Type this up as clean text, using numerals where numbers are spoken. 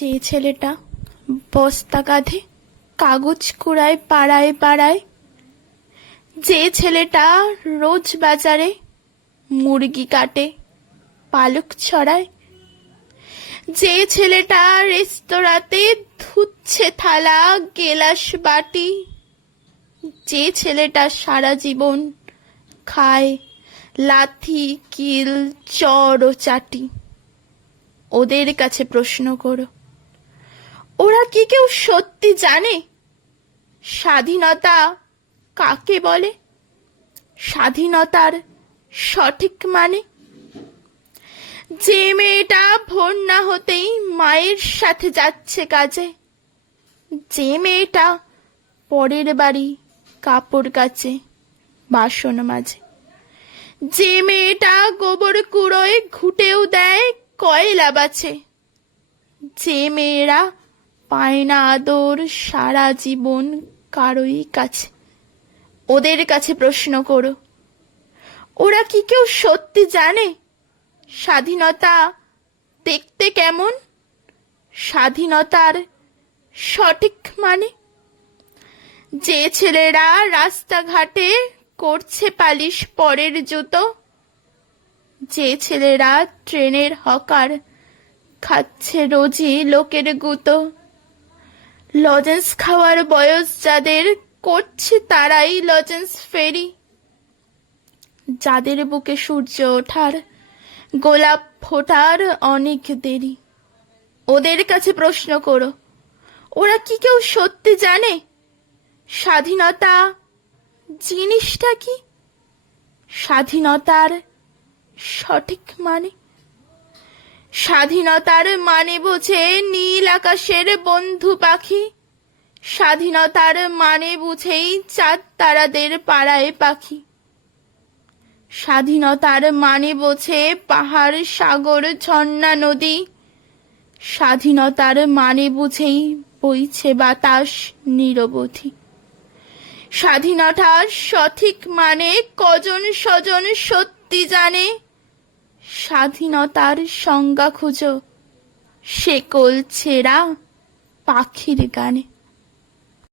যে ছেলেটা বস্তা কাঁধে কাগজ কুড়ায় পাড়ায় পাড়ায়, যে ছেলেটা রোজ বাজারে মুরগি কাটে পালক ছড়ায়, যে ছেলেটা রেস্তোরাঁতে ধুচ্ছে থালা গেলাস বাটি, যে ছেলেটা সারা জীবন খায় লাথি কিল চড় ও চাটি, ওদের কাছে প্রশ্ন করো, ওরা কি কেউ সত্যি জানে স্বাধীনতা কাকে বলে, স্বাধীনতার সঠিক মানে? যে মেয়েটা ভোর না হতেই মায়ের সাথে যাচ্ছে কাজে, যে মেয়েটা পরের বাড়ি কাপড় কাচে বাসন মাজে, যে মেয়েটা গোবর কুড়োয় ঘুটেও দেয় কয়লা বাছে, যে মেয়েরা পায় না আদর সারা জীবন কারোই কাছে, ওদের কাছে প্রশ্ন করো, ওরা কি কেউ সত্যি জানে স্বাধীনতা দেখতে কেমন, স্বাধীনতার সঠিক মানে? যে ছেলেরা রাস্তাঘাটে করছে পালিশ পরের জুতো, যে ছেলেরা ট্রেনের হকার খাচ্ছে রোজই লোকের গুঁতো, লজেন্স খাওয়ার বয়স যাদের করছে তারাই লজেন্স ফেরি, যাদের বুকে সূর্য ওঠার গোলাপ ফোটার অনেক দেরি, ওদের কাছে প্রশ্ন করো, ওরা কি কেউ সত্যি জানে স্বাধীনতা জিনিসটা কি, স্বাধীনতার সঠিক মানে? স্বাধীনতার মানে বোঝে নীল আকাশের বন্ধু পাখি, স্বাধীনতার মানে বুঝেই চাঁদ তারাদের পাড়ায় পাখি, স্বাধীনতার মানে বোঝে পাহাড় সাগর ঝর্ণা নদী, স্বাধীনতার মানে বুঝেই বইছে বাতাস নিরবধি, স্বাধীনতার সঠিক মানে কজন স্বজন সত্যি জানে, স্বাধীনতার সংজ্ঞা খুঁজো শেকল ছেঁড়া পাখির গানে।